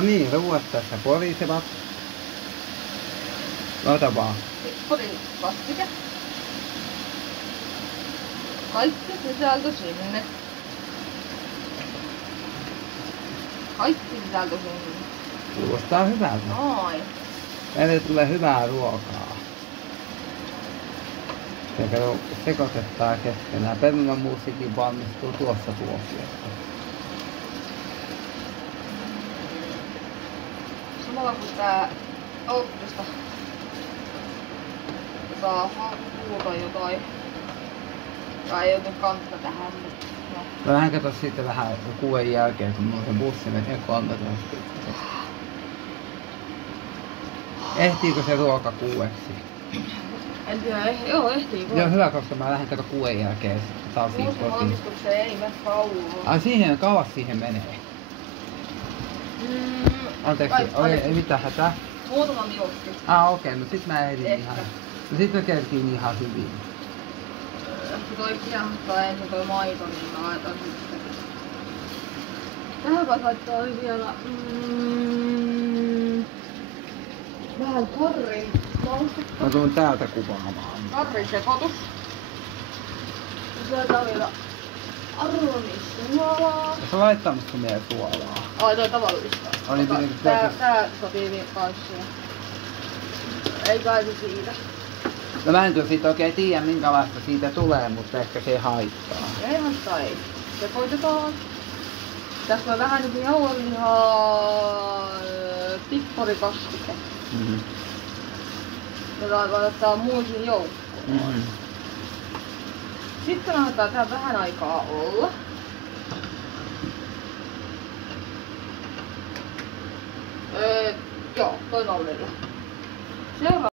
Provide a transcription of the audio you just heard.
No niin, ruuat tässä porisevat. Ota vaan. Pippurin kastike. Kaikki sisältö sinne. Kaikki sisältö sinne. Kuulostaa hyvältä. Noin. Meille tulee hyvää ruokaa. Se sekoitettaa keskenään. Perunamuusikin valmistuu tuossa tuokiossa. Samalla kun tää Outosta saa hakuuta jotain. Tai ei joten kantta tähän. No vähän kato sitten vähän 6 jälkeen, kun mulla on se bussi menee 13. Ehtiikö se ruoka 6? En tiedä, joo ehtii. Joo, hyvä, koska mä lähden kato 6 jälkeen taas siihen kotiin. Valmistukseen ei mene kauan. Ai siihen, kauas siihen menee. Anteeksi, ei mitään hätää. Muutama minuutti. Okei, no sit mä ehdin ihan. No sit mä kerkiin ihan hyvin. Ehkä toi kiehottaa ensin toi maito, niin mä laitan sitten. Tähän voit laittaa vielä vähän karrin maustetta. Mä tuun täältä kuvaamaan. Karrin sekoitus. Sieltä vielä aromisuolaa. Oletko laittanut sun meidän suolaa? Ai toi tavallista. Tää sopii kanssa. Ei kai se siitä. No mä en siitä oikein tiedä minkälaista siitä tulee, mutta ehkä se ei haittaa. Ei haittaa ei. Sekoitetaan. Tässä on vähän niinku jauhelihaa pipparikastike. Jota laitetaan muusin joukkoon. Sitten annetaan tää vähän aikaa olla. Joo, toi nollilla. Seuraavaksi